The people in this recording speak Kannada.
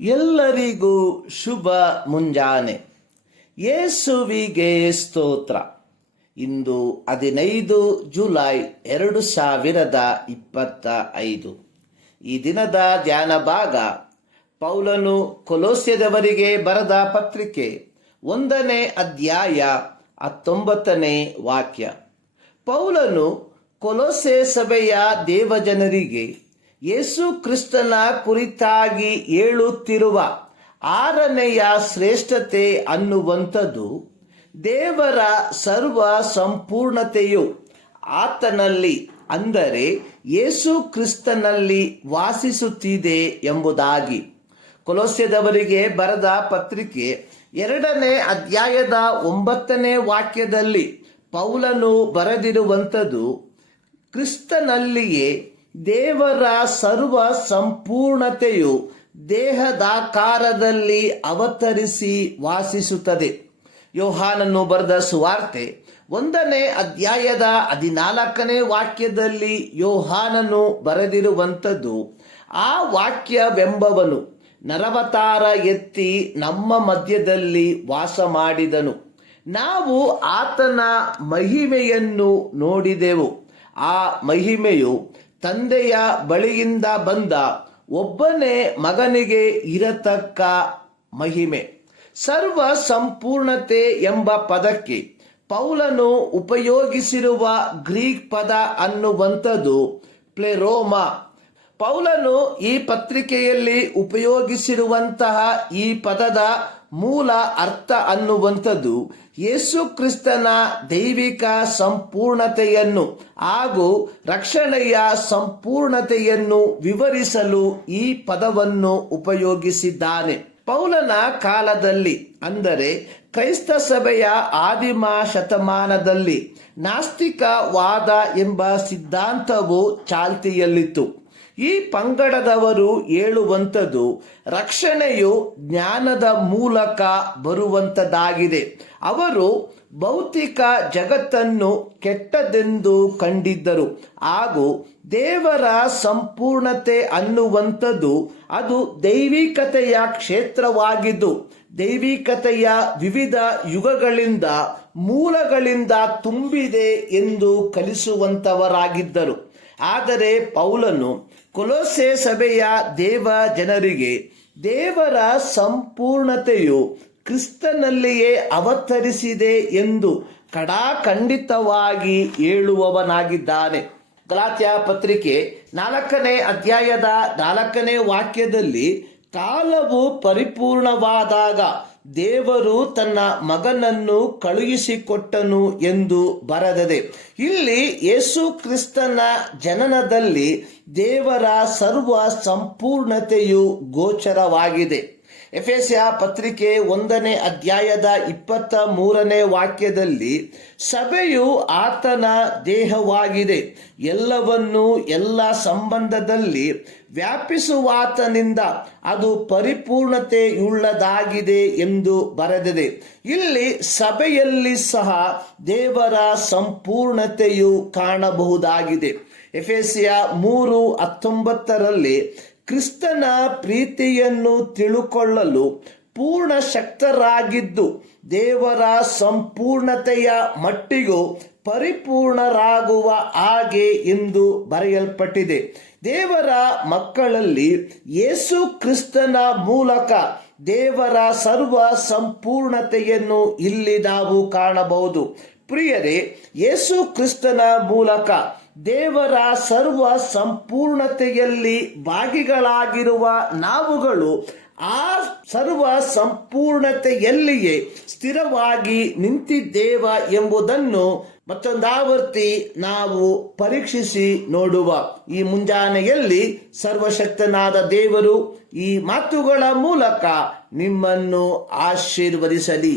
ಎಲ್ಲರಿಗೂ ಶುಭ ಮುಂಜಾನೆ. ಯೇಸುವಿಗೆ ಸ್ತೋತ್ರ. ಇಂದು 15 ಜುಲೈ 2025. ಈ ದಿನದ ಧ್ಯಾನ ಭಾಗ ಪೌಲನು ಕೊಲೋಸ್ಯದವರಿಗೆ ಬರೆದ ಪತ್ರಿಕೆ 1ನೇ ಅಧ್ಯಾಯ 19ನೇ ವಾಕ್ಯ. ಪೌಲನು ಕೊಲೊಸೆ ಸಭೆಯ ದೇವಜನರಿಗೆ ಯೇಸು ಕ್ರಿಸ್ತನ ಕುರಿತಾಗಿ ಹೇಳುತ್ತಿರುವ 6ನೆಯ ಶ್ರೇಷ್ಠತೆ ಅನ್ನುವಂಥದ್ದು ದೇವರ ಸರ್ವ ಸಂಪೂರ್ಣತೆಯು ಆತನಲ್ಲಿ, ಅಂದರೆ ಯೇಸು ಕ್ರಿಸ್ತನಲ್ಲಿ ವಾಸಿಸುತ್ತಿದೆ ಎಂಬುದಾಗಿ. ಕೊಲೊಸ್ಯದವರಿಗೆ ಬರೆದ ಪತ್ರಿಕೆ 2ನೇ ಅಧ್ಯಾಯದ 9ನೇ ವಾಕ್ಯದಲ್ಲಿ ಪೌಲನು ಬರೆದಿರುವಂಥದ್ದು, ಕ್ರಿಸ್ತನಲ್ಲಿಯೇ ದೇವರ ಸರ್ವ ಸಂಪೂರ್ಣತೆಯು ದೇಹದಾಕಾರದಲ್ಲಿ ಅವತರಿಸಿ ವಾಸಿಸುತ್ತದೆ. ಯೋಹಾನನು ಬರೆದ ಸುವಾರ್ತೆ 1ನೇ ಅಧ್ಯಾಯದ 14ನೇ ವಾಕ್ಯದಲ್ಲಿ ಯೋಹಾನನು ಬರೆದಿರುವಂಥದ್ದು, ಆ ವಾಕ್ಯವೆಂಬವನು ನರವತಾರ ಎತ್ತಿ ನಮ್ಮ ಮಧ್ಯದಲ್ಲಿ ವಾಸ ಮಾಡಿದನು. ನಾವು ಆತನ ಮಹಿಮೆಯನ್ನು ನೋಡಿದೆವು. ಆ ಮಹಿಮೆಯು ತಂದೆಯ ಬಳಿಯಿಂದ ಬಂದ ಒಬ್ಬನೇ ಮಗನಿಗೆ ಇರತಕ್ಕ ಮಹಿಮೆ. ಸರ್ವ ಸಂಪೂರ್ಣತೆ ಎಂಬ ಪದಕ್ಕೆ ಪೌಲನು ಉಪಯೋಗಿಸಿರುವ ಗ್ರೀಕ್ ಪದ ಅನ್ನುವಂಥದ್ದು ಪ್ಲೆರೋಮಾ. ಪೌಲನು ಈ ಪತ್ರಿಕೆಯಲ್ಲಿ ಉಪಯೋಗಿಸಿರುವಂತಹ ಈ ಪದದ ಮೂಲ ಅರ್ಥ ಅನ್ನುವಂಥದ್ದು ಯೇಸು ಕ್ರಿಸ್ತನ ದೈವಿಕ ಸಂಪೂರ್ಣತೆಯನ್ನು ಹಾಗೂ ರಕ್ಷಣೆಯ ಸಂಪೂರ್ಣತೆಯನ್ನು ವಿವರಿಸಲು ಈ ಪದವನ್ನು ಉಪಯೋಗಿಸಿದ್ದಾನೆ. ಪೌಲನ ಕಾಲದಲ್ಲಿ, ಅಂದರೆ ಕ್ರೈಸ್ತ ಸಭೆಯ ಆದಿಮ ಶತಮಾನದಲ್ಲಿ ನಾಸ್ತಿಕವಾದ ಎಂಬ ಸಿದ್ಧಾಂತವು ಚಾಲ್ತಿಯಲ್ಲಿತ್ತು. ಈ ಪಂಗಡದವರು ಹೇಳುವಂಥದ್ದು ರಕ್ಷಣೆಯು ಜ್ಞಾನದ ಮೂಲಕ ಬರುವಂಥದ್ದಾಗಿದೆ. ಅವರು ಭೌತಿಕ ಜಗತ್ತನ್ನು ಕೆಟ್ಟದೆಂದು ಕಂಡಿದ್ದರು ಹಾಗೂ ದೇವರ ಸಂಪೂರ್ಣತೆ ಅನ್ನುವಂಥದ್ದು ಅದು ದೈವಿಕತೆಯ ಕ್ಷೇತ್ರವಾಗಿದ್ದು ದೈವಿಕತೆಯ ವಿವಿಧ ಯುಗಗಳಿಂದ ಮೂಲಗಳಿಂದ ತುಂಬಿದೆ ಎಂದು ಕಲಿಸುವಂಥವರಾಗಿದ್ದರು. ಆದರೆ ಪೌಲನು ಕೊಲೊಸೆ ಸಭೆಯ ದೇವ ಜನರಿಗೆ ದೇವರ ಸಂಪೂರ್ಣತೆಯು ಕ್ರಿಸ್ತನಲ್ಲಿಯೇ ಅವತರಿಸಿದೆ ಎಂದು ಖಡಾಖಂಡಿತವಾಗಿ ಹೇಳುವವನಾಗಿದ್ದಾನೆ. ಗಲಾತ್ಯ ಪತ್ರಿಕೆ 4ನೇ ಅಧ್ಯಾಯದ 4ನೇ ವಾಕ್ಯದಲ್ಲಿ ಕಾಲವು ಪರಿಪೂರ್ಣವಾದಾಗ ದೇವರು ತನ್ನ ಮಗನನ್ನು ಕಳುಹಿಸಿಕೊಟ್ಟನು ಎಂದು ಬರೆದಿದೆ. ಇಲ್ಲಿ ಯೇಸು ಕ್ರಿಸ್ತನ ಜನನದಲ್ಲಿ ದೇವರ ಸರ್ವ ಸಂಪೂರ್ಣತೆಯು ಗೋಚರವಾಗಿದೆ. ಎಫೆಸ್ಯ ಪತ್ರಿಕೆ 1ನೇ ಅಧ್ಯಾಯದ 23ನೇ ವಾಕ್ಯದಲ್ಲಿ ಸಭೆಯು ಆತನ ದೇಹವಾಗಿದೆ, ಎಲ್ಲವನ್ನೂ ಎಲ್ಲ ಸಂಬಂಧದಲ್ಲಿ ವ್ಯಾಪಿಸುವಾತನಿಂದ ಅದು ಪರಿಪೂರ್ಣತೆಯುಳ್ಳದಾಗಿದೆ ಎಂದು ಬರೆದಿದೆ. ಇಲ್ಲಿ ಸಭೆಯಲ್ಲಿ ಸಹ ದೇವರ ಸಂಪೂರ್ಣತೆಯು ಕಾಣಬಹುದಾಗಿದೆ. ಎಫೆಸ್ಯ 3:19ರಲ್ಲಿ ಕ್ರಿಸ್ತನ ಪ್ರೀತಿಯನ್ನು ತಿಳುಕೊಳ್ಳಲು ಪೂರ್ಣ ಶಕ್ತರಾಗಿದ್ದು ದೇವರ ಸಂಪೂರ್ಣತೆಯ ಮಟ್ಟಿಗೂ ಪರಿಪೂರ್ಣರಾಗುವ ಹಾಗೆ ಎಂದು ಬರೆಯಲ್ಪಟ್ಟಿದೆ. ದೇವರ ಮಕ್ಕಳಲ್ಲಿ ಯೇಸು ಕ್ರಿಸ್ತನ ಮೂಲಕ ದೇವರ ಸರ್ವ ಸಂಪೂರ್ಣತೆಯನ್ನು ಇಲ್ಲಿ ನಾವು ಕಾಣಬಹುದು. ಪ್ರಿಯರೇ, ಯೇಸು ಕ್ರಿಸ್ತನ ಮೂಲಕ ದೇವರ ಸರ್ವ ಸಂಪೂರ್ಣತೆಯಲ್ಲಿ ಭಾಗಿಗಳಾಗಿರುವ ನಾವುಗಳು ಆ ಸರ್ವ ಸಂಪೂರ್ಣತೆಯಲ್ಲಿಯೇ ಸ್ಥಿರವಾಗಿ ನಿಂತಿದ್ದೇವ ಎಂಬುದನ್ನು ಮತ್ತೊಂದಾವರ್ತಿ ನಾವು ಪರೀಕ್ಷಿಸಿ ನೋಡುವ ಈ ಮುಂಜಾನೆಯಲ್ಲಿ ಸರ್ವಶಕ್ತನಾದ ದೇವರು ಈ ಮಾತುಗಳ ಮೂಲಕ ನಿಮ್ಮನ್ನು ಆಶೀರ್ವದಿಸಲಿ.